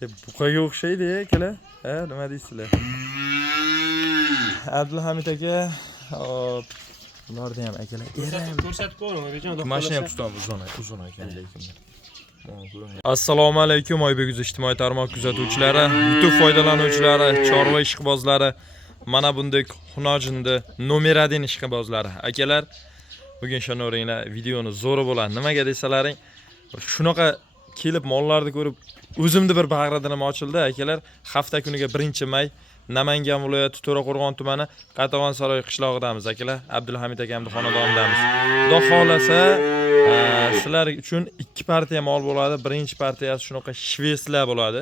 Buqaga o'xshaydi akalar. Ha, nima deysizlar? Abdulhamid aka, hop. Bularni ham akalar. Ko'rsatib qo'ying, Oybekjon. Mashina ham tutamiz, uzun ekan lekin. Assalomu alaykum Oybek ijtimoiy tarmoq kuzatuvchilari, YouTube foydalanuvchilari, chorva ishqibozlari, mana bunday xunojinda nomer 1 ishqibozlari. Akalar, bugun shonoringlar videoni zo'ri bo'ladi. Nimaga desalaring, shunaqa kelib mollarni ko'rib o'zimni bir bag'ridinim ochildi akalar. Hafta kuniga 1-may Namangan viloyati To'raqo'rg'on tumani Qatag'on saroy qishlog'idamiz akalar. Abdulhamid akamning xonadonidamiz. Xudo xolasa, sizlar uchun 2 partiya mol bo'ladi. Birinchi partiyasi shunaqa shvetslar bo'ladi.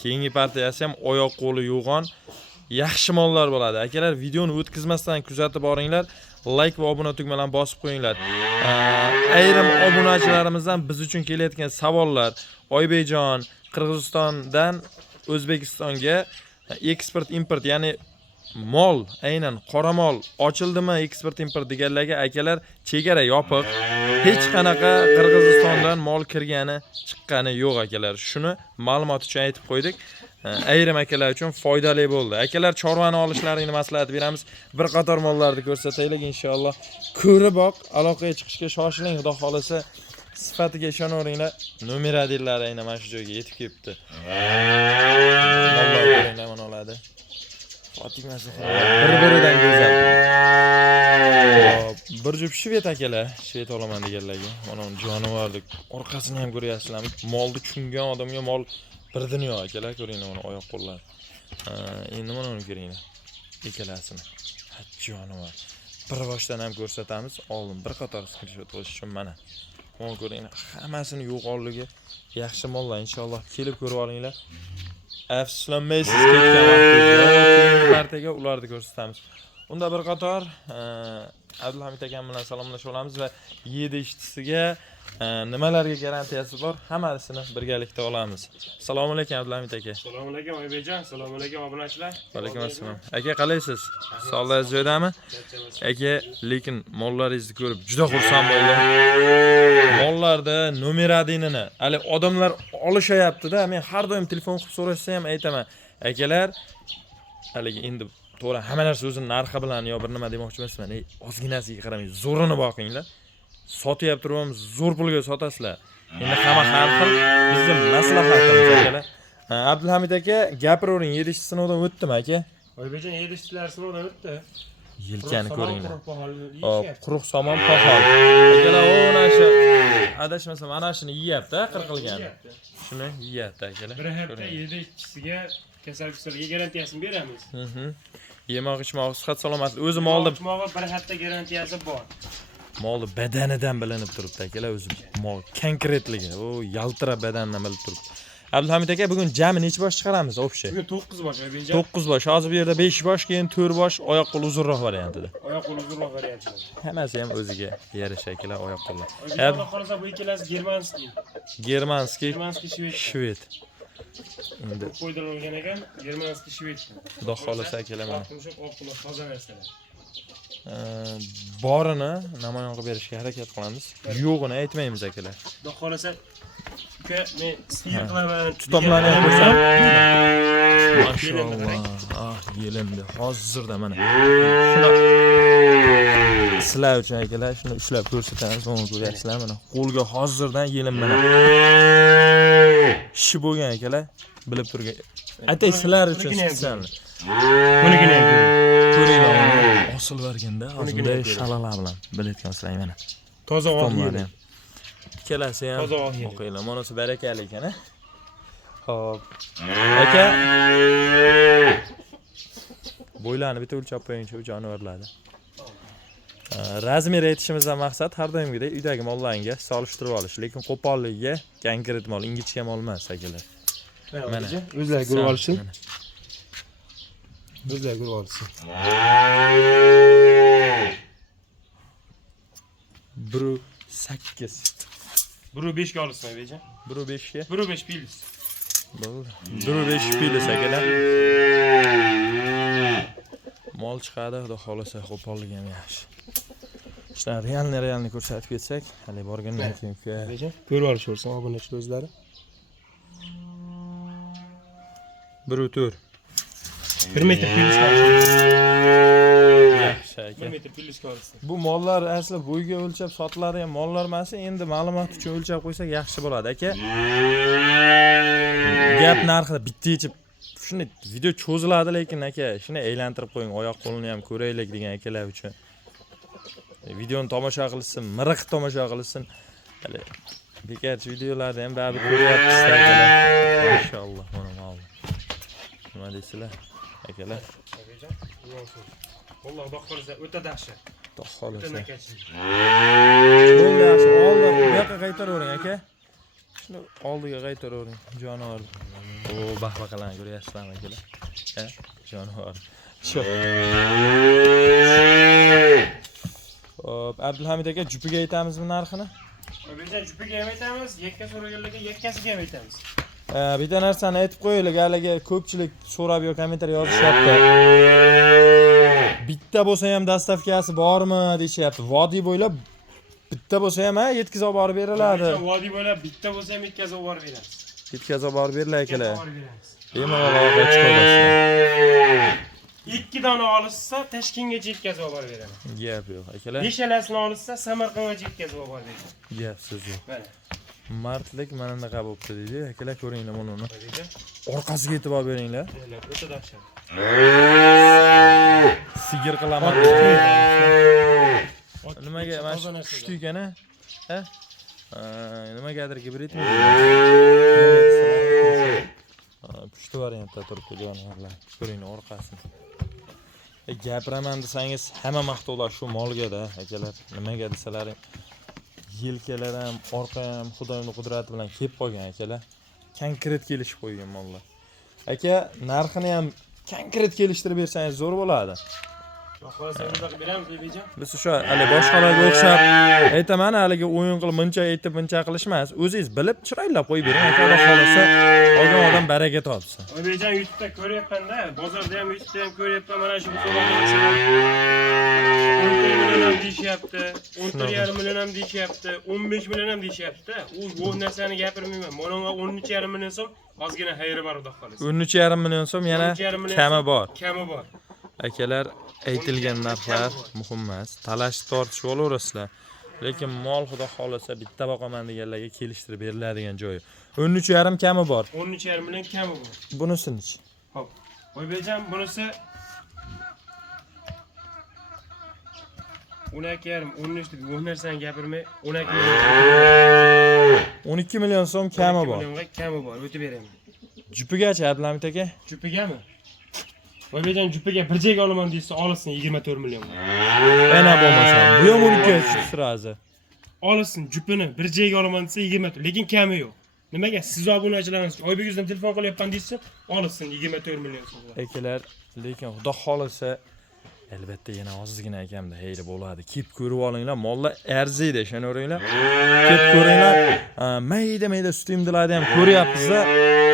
Keyingi partiyasi ham oyoq qo'li yo'g'on yaxshi mollar bo'ladi. Akalar, videoni o'tkazmasdan kuzatib boringlar. Like va obuna tugmalarini bosib qo'yinglar. Ayrim obunachilarimizdan biz uchun kelayotgan savollar, Oybekjon Qirg'izistondan O'zbekistonga eksport import, ya'ni mol, aynan qoramol ochildimi eksport import deganlarga akalar, chegara yopiq. Hech qanaqa Qirg'izistondan mol kirgani, chiqqani yo'q akalar. Shuni ma'lumot uchun aytib qo'ydik. Ayrim akalar uchun foydali bo'ldi. Akalar, chorvani olishlarini maslahat beramiz. Bir qator mollarni ko'rsataylik inshaalloh. Ko'riboq aloqaga chiqishga shoshiling, xudo xolasa. Sifatiga ishonaveringlar. Nomer adillari aynan mana shu joyga yetib kelibdi. Mollar ko'ringlar, mana oladi. Fotimasi bir-biridan go'zal. Bir jup shvet akalar, shvet olaman deganlarga. Mana jonivorni orqasini ham ko'ryapsizlarmi? Molni tushungan odamga mol bir dunyo akalar, ko'ringlar mana oyoq qo'llar. Endi mana uni ko'ringlar. Ikkalasini. Jonivor. Bir boshdan ham ko'rsatamiz. Oldin bir qator screenshot olish uchun mana. Mana ko'ringlar, hammasini yo'qonligi yaxshi mollar, inshaalloh kelib ko'rib olinglar. Afsuslanmaysiz ketgan vaqtingizda. Keyingi partiyaga ularni ko'rsatamiz. Unda bir qator Abdulhamid akam bilan salomlashib olamiz va 7 ishtisiga nimalarga garantiyasi bor, hammasini birgalikda olamiz. Assalomu alaykum Abdulhamid aka. Assalomu alaykum Oybekjon. Assalomu alaykum obunachilar. Va alaykum assalom. Aka, qalaysiz? Sog'ligingiz joyidami? Aka, lekin mollaringizni ko'rib juda xursand bo'ldim. Mollarda nomer 1-ni hali odamlar olishayapti-da. Men har doim telefon qilib so'rashsa ham aytaman. Akalar, haligi endi to'g'ri hamma narsa o'zining narxi bilan yo bir nima demoqchi emasman. Ozginasiga qaramang, zo'rini boqinglar. Sotyapti turibmiz, zo'r pulga sotasizlar. Endi hamma har xil bizning maslahatimiz akalar. Abdulhamid aka, gapiravering, 7 sinovdan o'tdimi aka? Oybekjon 7 sinovdan o'tdi. Yelkani ko'ringlar. Hop, quruq somon pohol. Akalar, ona shu adashmasam ana shuni yeyapti, qirqilgani. Shuni yeyapti akalar. Bir hafta 7 ishchisiga kasalliklarga garantiyasini beramiz. Yemoq, ichmoq, sihat salomatlik. O'zi molni bir hafta garantiyasi bor. Molni badanidan bilinib turibdi akalar, o'zi mol konkretligi. O yaltirab badandan bilib turibdi. Abdulhamid aka, bugun jami necha bosh chiqaramiz o'pshi? Bugun 9 bosh Oybekjon. 9 bosh. Hozir bu yerda 5 bosh, keyin 4 bosh, oyoq qo'l uzunroq variantida. Oyoq qo'l uzunroq variantida. Hammasi ham o'ziga yarasha akalar, oyoq qo'llar. Xudo xolasa bu ikkalasi Germanskiy, shved. Endi foydalangan ekan, germanskiy shved. Xudo xolasa akalar mana. Oqquloq toza narsalar. Borini namoyon qilib berishga harakat qilamiz. Yo'g'ini aytmaymiz akalar. Xudo xolasa uka, men siyir qilaman. Tutamlarni ham ko'rsam. Mashalloh. Yelimdi. Hozirda mana. Shuna sizlar uchun akalar, shuni ushlab ko'rsatamiz. Mana ko'ryapsizlar mana. Qo'lga hozirdan yelim mana. Ishi bo'lgan akalar, bilib turgan. Aytay sizlar uchun spesialni. Bunigina ko'ringlar. Osil berganda hozirda shalalar bilan bilayotgansizlar mana. Toza oq. Ikkalasi ham o'qinglar. Monasi barakali ekan-a. Xo'p. Aka. Bo'ylarni bitta o'lchab qo'ying-chi, jonivorlarni. Razmer aytishimizdan maqsad har doimgidek uydagi mollaringga solishtirib olish, lekin qo'polligiga konkret mol, ingichka mol emas akalar. Mana o'zlari ko'rib olishsin. O'zlari ko'rib olishsin. 1.8. 1.5 ga olishsin Oybekjon. 1.5 ga? 1.5 pilis. Bo'ldi. 1.5 pilis akalar. Mol chiqadi, xudo xolasa, qo'polligi ham yaxshi. Ishlar realni ko'rsatib ketsak, hali borgandan keyin ko'rib olishaversin obunachilar o'zlari. 1.4. 1 metr plyus qolishi. Yaxshi 1 aka. metr plyus qolishi. Bu mollar asli bo'yga o'lchab sotiladigan mollar emas, endi ma'lumot uchun o'lchab qo'ysak yaxshi bo'ladi aka. Gap narxida bitta yechib shuni video cho'ziladi lekin aka, shuni aylantirib qo'ying, oyoq qo'lini ham ko'raylik degan akalar uchun. Videoni tomosha qilsin, miriq tomosha qilsin. Hali bekarchi videolarni ham baribir ko'ryapsiz akalar. Mashalloh, mana mol. Nima deysizlar? Akalar. Valloh xudo xolisa o'ta dahshat. Xudo xolisa. O'ta nakachilik. Bo'ldi, yaxshi. Oldi, bu yoqqa qaytaravering aka. Shuni oldiga qaytaravering, jonivor. O, baqbaqalarni ko'ryapsizlarmi akalar? Ha? Jonivor. Shu. Hop, Abdulhamid aka, jupiga aytamizmi narxini? O'zbekiston jupiga ham aytamiz, yakka so'raganlarga yakkasiga ham aytamiz. Bitta narsani aytib qo'yaylik, haliga ko'pchilik so'rab yo kommentariy yozishyapti. Bitta bo'lsa ham dastavkasi bormi deyapti. Vodiy bo'ylab bitta bo'lsa ham yetkazib borib beriladi. Vodiy bo'ylab bitta bo'lsa ham yetkazib borib beramiz. Yetkazib borib beriladi akalar. Bemalol Yetkazib olib chiqaverasizlar. 2 dona olishsa Toshkentgacha yetkazib borib beraman. Gap yo'q akalar. Beshalasini olishsa Samarqandgacha yetkazib borib beraman. Gap so'z yo'q. Mana. Martlik mana bunaqa bo'libdi deydi. Akalar ko'ringlar buni. Orqasiga e'tibor beringlar. O'ta dahshat. Sigir qilaman. Nimaga mana shu kuchli ekan-a? Ha? Nimagadir gibridmi? Pushti variantda turibdi jonivorlar. Ko'ringlar orqasini. Gapiraman desangiz hamma maqtovlar shu molga-da, akalar. Nimaga desalar yelkalar ham, orqa ham Xudoning qudrati bilan kelib qolgan akalar. Konkret kelishib qo'ygan mollar. Aka, narxini ham konkret kelishtirib bersangiz zo'r bo'ladi. Xo'sh, bunaqa beramiz, Bebejon. Biz o'sha hali boshqalarga o'xshab aytaman, haliga o'yin qilib muncha aytib muncha qilishmas. O'zingiz bilib chiroylab qo'yib bering. Aka, Xudo xolasa, olgan odam baraka topsin. Bebejon YouTube'da ko'ryapman-da, bozorda ham YouTube'da ham ko'ryapman, mana shu so'rovlarni 10 million ham deyishyapti, 14,5 million ham deyishyapti, 15 million ham deyishyapti-da. U yo'q narsani gapirmayman. Mononga 13,5 million so'm ozgina xayri bor, Xudo xolasa. 13,5 million so'm yana kami bor. Kami bor. Akalar, aytilgan narxlar muhim emas. Talashib tortishib olaverasizlar. Lekin mol Xudo xolasa bitta boqaman deganlarga kelishtirib beriladigan joyi. 13,5 kami bor. 13,5 million kami bor. Bunisini-chi? Xo'p. Oybejon, bunisi 12,5, 13 deb bu narsani gapirmay 12 million. 12 million so'm kami bor. 12 millionga kami bor, o'tib beraman. Jupigachi Abdulhamid aka? Jupigami? Oybejon jupiga bir joyga olaman deysa, olsin 24 million. Ana bo'lmasa, bu ham 12 ga tushdi sirazi. Olsin jupini bir joyga olaman desa 24, lekin kami yo'q. Nimaga? Siz obunachilarimiz Oybekizdan telefon qilyapman deysa, olsin 24 million so'm. Akalar, lekin Xudo xolasa albatta yana ozgina ekamda hayri bo'ladi. Kelib ko'rib olinglar, mollar arziydi, ishonaveringlar. Kelib ko'ringlar. Mayda sut imdilarni ham ko'ryapsiz-da.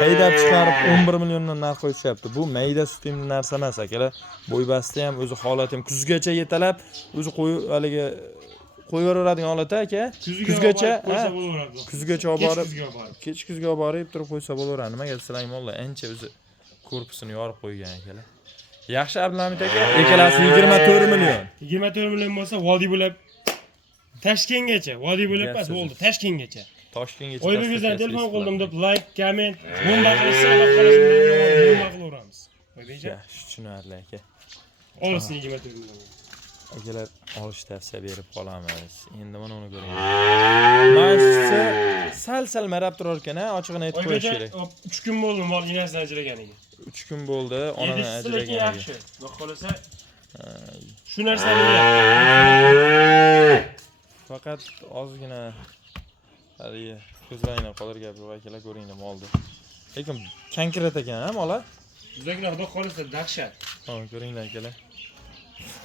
Haydab chiqarib 11 milliondan narx qo'yishyapti. Bu mayda sut imdi narsa emas akalar. Bo'ybasti ham o'zi holati ham kuzgacha yetalab, o'zi haligi qo'yaveradigan holat aka. Kuzgacha qo'ysa bo'laveradi. Kuzgacha olib borib, kech kuzga olib borib turib qo'ysa bo'laveradi. Nimaga desalar, mollar ancha o'zi korpusini yorib qo'ygan akalar. Yaxshi Abdulhamid aka, ekalasi 24 million. 24 million bo'lsa, vodiy bo'lib Toshkentgacha, vodiy bo'lib emas, bo'ldi, Toshkentgacha. Toshkentgacha. Oybekizdan telefon qildim deb like, comment, bomba qilsa, Alloh xolos bomba qilaveramiz. Oybekjon, tushunarli aka. olsin 24 million. Akalar, olish tavsiya berib qolamiz. Endi mana uni ko'ring. Mashqchi sal marab turar ekan-a, ochig'ini aytib qo'yish kerak. 3 kun bo'ldi mol inasidan ajraganiga. 3 kun bo'ldi, onadan ajraganiga. Yaxshi. Xudo xolasa shu narsani bilyapti. Faqat ozgina hali ko'zlaringlar qodir gap yo'q akalar, ko'ringlar molni. Lekin konkret ekan-a mola? Bizdagilar Xudo xolasa dahshat. Ha, ko'ringlar akalar.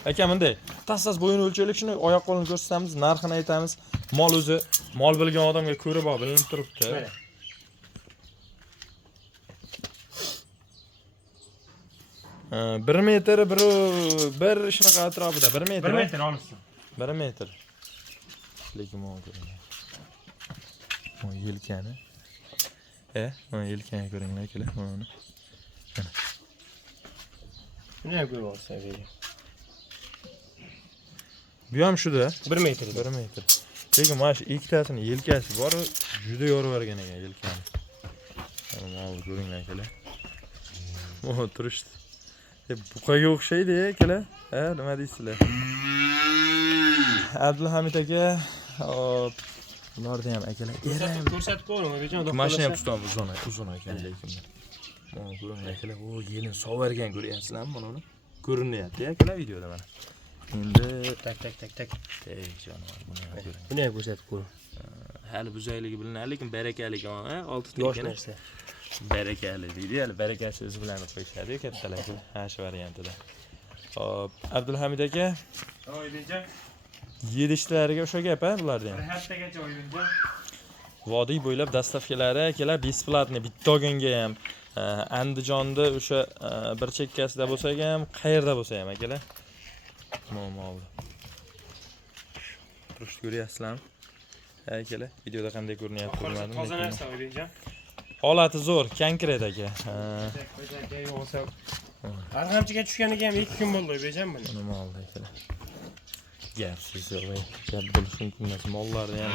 Aka bunday, tassas bo'yini o'lchaylik, shuni oyoq qo'lini ko'rsatamiz, narxini aytamiz. Mol o'zi, mol bilgan odamga ko'rib bilinib turibdi. Mana. Bir metr, bir shunaqa atrofida, 1 metr. 1 metr olsin. 1 metr. Lekin mana ko'ringlar. Mana yelkani. Mana yelkani ko'ringlar akalar, mana. Buni ham ko'rib olsa aka. Bu ham shuda. 1 metr. 1 metr. Lekin mana shu ikkitasini yelkasi bor, juda yorib ekan yelkani. Mana ko'ringlar akalar. O turishdi. Buqaga o'xshaydi akalar. Ha, nima deysizlar? Abdulhamid aka, ularni ham akalar. Ko'rsatib qo'ying, oyijon. Mashina ham uzun ekan lekin. Mana ko'ringlar akalar, o yelin sovargan ko'ryapsizlarmi mana uni? Ko'rinyapti akalar videoda mana. Endi tak. ey jonivor, Buni ham ko'rsatib qo'ying. hali buzayligi bilinadi, lekin barakali ekan, ha? 6 Yosh narsa. Barakali deydi, hali barakasi o'zi bilan qo'yishadi kattalar, ha shu variantida. Xo'p, Abdulhamid aka, Oyijon. yedishlariga o'sha gap, ha, bularda ham. Bir haftagacha oyijon. Vodiy bo'ylab dastavkalari akalar besplatni bitta olganga ham, Andijonda o'sha bir chekkasida bo'lsa ham, qayerda bo'lsa ham akalar. Mo'mol. Turishni ko'ryapsizlarmi? Ha akalar, videoda qanday ko'rinyapti bilmadim. Toza narsa oyijon. Holati zo'r, konkret aka. Arg'amchiga tushganiga ham 2 kun bo'ldi oyijon buni. Nima oldi akalar? Gapsiz o'g'ay. Gap bo'lishi mumkin emas. Mollarni ham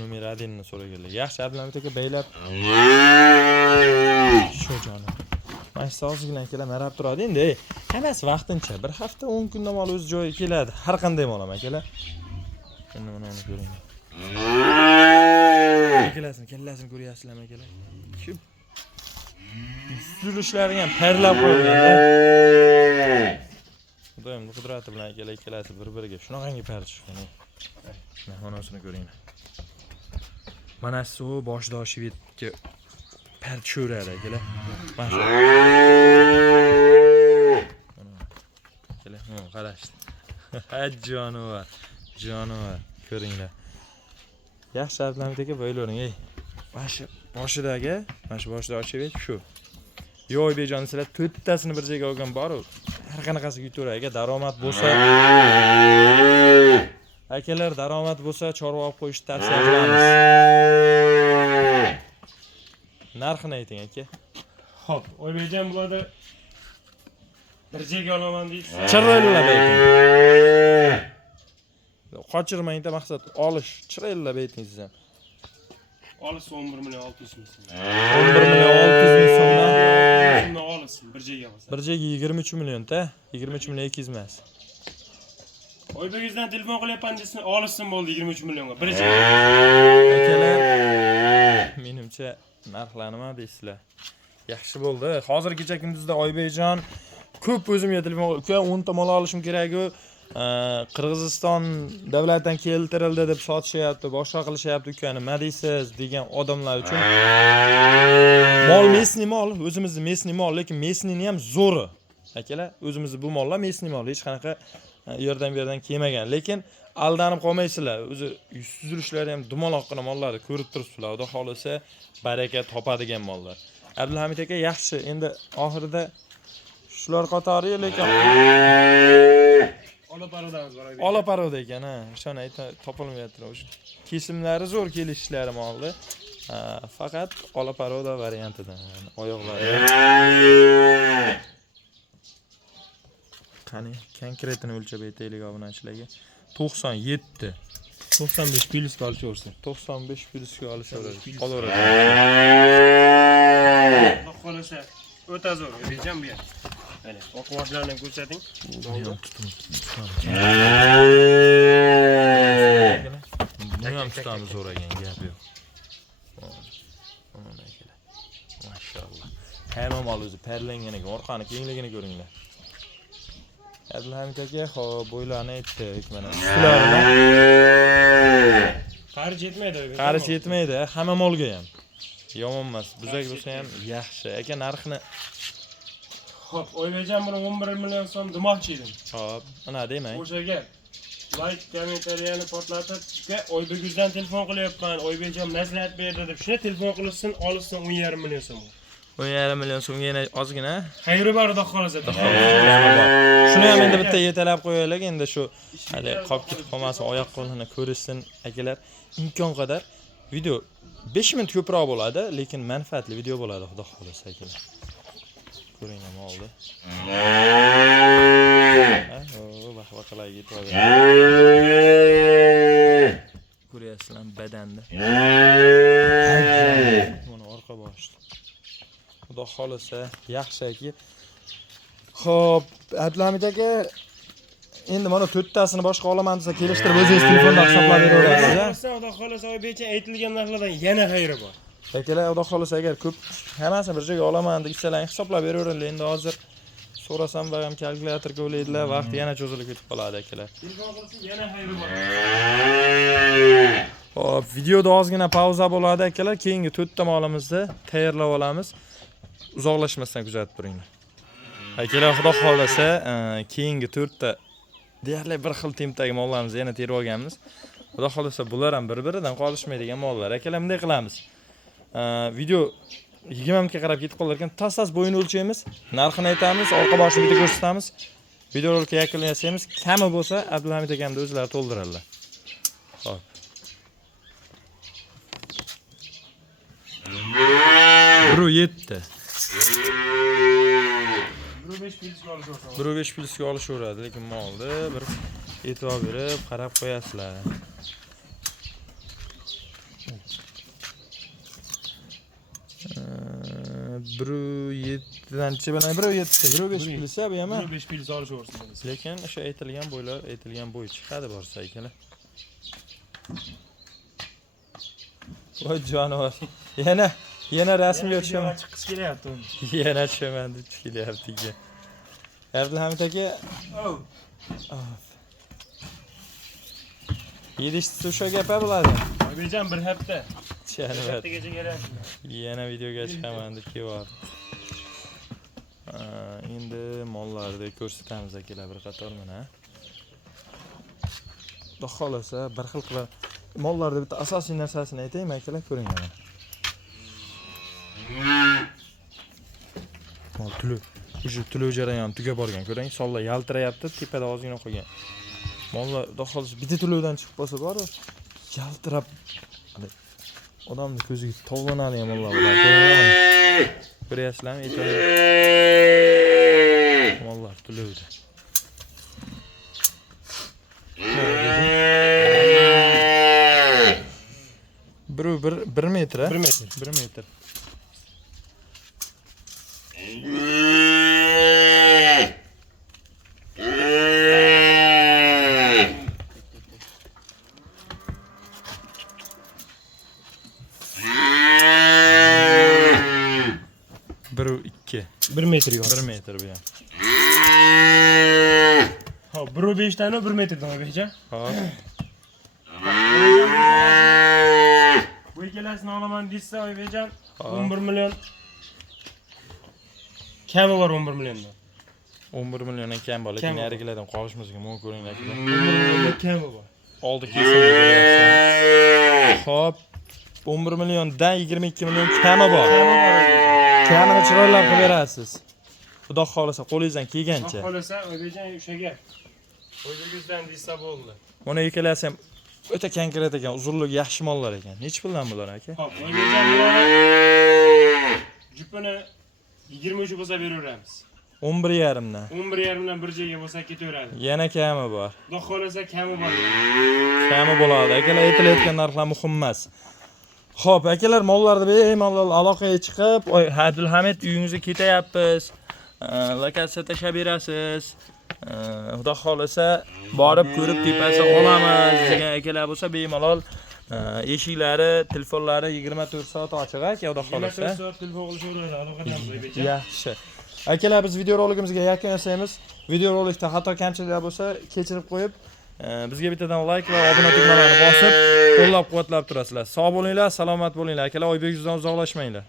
nomer 1ni so'raganlar. Yaxshi, Abdulhamid aka baylab. Shu jonim. Mana shu ozgina akalar marab turadi endi. Hammasi vaqtincha. Bir hafta 10 kunda mol o'z joyiga keladi. Har qanday mol ham akalar. Endi mana uni ko'ring. Kellasini ko'ryapsizlarmi akalar? Shu surishlari ham parlab qo'yilgan-da. Xudoyim qudrati bilan akalar ikkalasi bir-biriga shunaqangi parcha tushgan. Mehmonasini ko'ringlar. Mana shu boshdoshi betga parcha tushiradi akalar. Mana shu. Akalar, qarashdi. Ha jonivor. Ko'ringlar. Yaxshi Abdulhamid aka bo'ylaring, ey. Mana shu boshidagi, mana shu boshdoshi bet shu. Yo'y bejon sizlar 4 tasini bir joyga olgan bor-ku. Har qanaqasiga yutaveradi aka, daromad bo'lsa. Akalar daromad bo'lsa, chorva olib qo'yishni tavsiya qilamiz. Narxini ayting aka. Xo'p, oyijon bularda bir joyga olaman deysiz. Chirillab ayting. Qochirmangda maqsad olish, chirillab ayting siz ham. Olisi 11 million 600 ming so'm. 11 million 600 ming so'mdan Shunda olsin bir joyga olsa. bir joyga 23 million-da, 23 million 200 emas. Oybekizdan telefon qilyapman desin, olsin bo'ldi 23 millionga bir joyga. Akalar, menimcha narxlanma deysizlar. Yaxshi bo'ldi. Hozirgacha kunduzda Oybekjon ko'p o'zimga telefon, "Uka, 10 ta mol olishim kerak-ku. Qirg'iziston davlatdan keltirildi deb sotishyapti, boshqa qilishyapti uka, nima deysiz?" degan odamlar uchun mol mesni mol, o'zimizning mesni mol, lekin mesnini ham zo'ri. Akalar, o'zimizning bu mollar mesni mol, hech qanaqa yerdan bu yerdan kelmagan, lekin aldanib qolmaysizlar. O'zi suzilishlari ham dumaloqqina mollarni ko'rib turibsizlar. Xudo xolisa baraka topadigan mollar. Abdulhamid aka yaxshi, endi oxirida shular qatori, lekin Olaparodamiz bor edi. Olaparod ekan, ha. Shuni topilmayapti. O'sha kesimlari zo'r kelishlari moldi. Faqat olaparoda variantidan oyoqlari. Qani, konkretini o'lchab aytaylik obunachilarga. 97. 95 plyusga olishaversin. 95 plyusga olishaveradi. Qolaveradi. Xudo xolasa o'ta zo'r oyijon bu yer. Mana oqibatlarni ham ko'rsating. Buni ham tutamiz zo'r ekan, gap yo'q. Mashallah. Hamma mol o'zi parlangan ekan, orqani kengligini ko'ringlar. Abdulhamid aka, xo'p, bo'ylarni aytdik mana. Shularni Qarich yetmaydi oyijon. qarich yetmaydi, hamma molga ham. Yomon emas, buzak bo'lsa ham yaxshi. Aka narxini Xo'p, oyijon buni 11 million so'm demoqchi edim. Xo'p, ana demang. O'shaga like, kommentariyani portlatib, Oybekizdan telefon qilyapman, Oybekjon maslahat berdi deb shuni telefon qilsin, olsin 10,5 million so'm. 10,5 million so'mga yana ozgina. Xayri bor xudo xolasa. Shuni ham endi bitta yetalab qo'yaylik, endi shu hali qolib ketib qolmasin, oyoq qo'lini ko'rishsin akalar. Imkon qadar video 5 minut ko'proq bo'ladi, lekin manfaatli video bo'ladi, xudo xolasa akalar. Ko'ringlar molni. Vaqalarga yetadi. Ko'ryapsizlar badanni. Mana orqa boshda. Xudo xolisa yaxshiki. Xo'p, Abduhamid aka endi mana 4 tasini boshqa olaman desa kelishtirib o'zingiz telefonda hisoblab beraverasiz. Xudo xolisa Oybekjon aytilgan narxlardan yana xayri bor. Akalar, xudo xolisa agar ko'p hammasini bir joyga olaman degsalaring hisoblab beraveringlar. Endi hozir so'rasam va ham kalkulyatorga o'laydilar, vaqt yana cho'zilib ketib qoladi akalar. Telefon qilsa yana xayri bor. Hop, videoda ozgina pauza bo'ladi akalar. Keyingi 4 ta molimizni tayyorlab olamiz. Uzoqlashmasdan kuzatib turinglar. Akalar, xudo xolisa keyingi 4 ta deyarli bir xil tempdagi mollarimizni yana terib olganmiz. Xudo xolisa bular ham bir-biridan qolishmaydigan mollar. Akalar, bunday qilamiz. Video 20 minutga qarab ketib qolar ekan, tas bo'yini o'lchaymiz, narxini aytamiz, orqa boshini bitta ko'rsatamiz. Videorolikka yakunlay yasaymiz. Kami bo'lsa, Abduhamid akamni o'zlari to'ldiradilar. Xo'p. 1.7 1.5 plyusga olishaveradi, lekin molni bir e'tibor berib qarab qo'yasizlar. 1.7danchi bilan 1.7 1.5 plyus bu ham 1.5 plyus olishaversin. Lekin o'sha aytilgan bo'ylar aytilgan bo'y chiqadi borsa akalar. Voy jonivor. Yana rasmga tushaman. Chiqish kelyapti. Yana tushaman deb kelyapti ekan. Abduhamid aka. Yedishti o'sha gap bo'ladi. Oybekjon bir hafta. Hafta yana videoga chiqaman deb kelyapti. Endi mollarni ko'rsatamiz akalar bir qator mana. Xudo xolasa bir xil qilib mollarda bitta asosiy narsasini aytaymi akalar, ko'ringlar. Mol tulu. O'sha tulu jarayon tugab borgan. Ko'ring, sollar yaltirayapti, tepada ozgina qolgan. Mollar xudo xolasa bitta tuludan chiqib qolsa bor, yaltirab odamning ko'ziga tovlanadigan mollar bular. Ko'ryapsizlarmi? Mollar tuluvdi. 1 metr. 1 metr. 1 metr. Bir metr yok. 1 metr bu ham. Ha, 1.5 tane 1 metrdan Oybekjon. Ha. Bu ikkalasini olaman desa Oybekjon 11 million. Kami var 11 milliondan. 11 milliondan kam bor, lekin yarigilardan qolishimizga mumkin ko'ringlar. 11 milliondan kami var. Oldi kesin. Hop. 11 milliondan 22 million kami bor. Kamini chiroylab qilib berasiz. Xudo xolasa qo'lingizdan kelgancha. Xudo xolasa Oybekjon o'shaga. O'zingizdan desa bo'ldi. Mana ikkalasi ham o'ta konkret ekan, uzunligi yaxshi mollar ekan. Nech puldan bular aka? Hop, Oybekjon bularni jupini 23 bo'lsa beraveramiz. 11.5 dan. 11.5 dan bir joyga bo'lsa ketaveradi. Yana kami bor. Xudo xolasa kami bor. Kami bo'ladi. Akalar, aytilayotgan narxlar muhim emas. Xo'p, akalar, mollarni bemalol aloqaga chiqib, Abduhamid uyingizga ketyapmiz. Lokatsiya tashab berasiz. Xudo xolasa borib ko'rib tepasi olamiz degan akalar bo'lsa bemalol eshiklari, telefonlari 24 soat ochiq aka, xudo xolasa. 24 soat telefon qilishaveradi, aloqadamiz Oybekjon. Yaxshi. Akalar, biz videorolikimizga yakun yasaymiz. Videorolikda xato kamchiliklar bo'lsa kechirib qo'yib, bizga bittadan like va obuna tugmalarini bosib, qo'llab-quvvatlab turasizlar. Sog' bo'linglar, salomat bo'linglar akalar. Oybekizdan uzoqlashmanglar.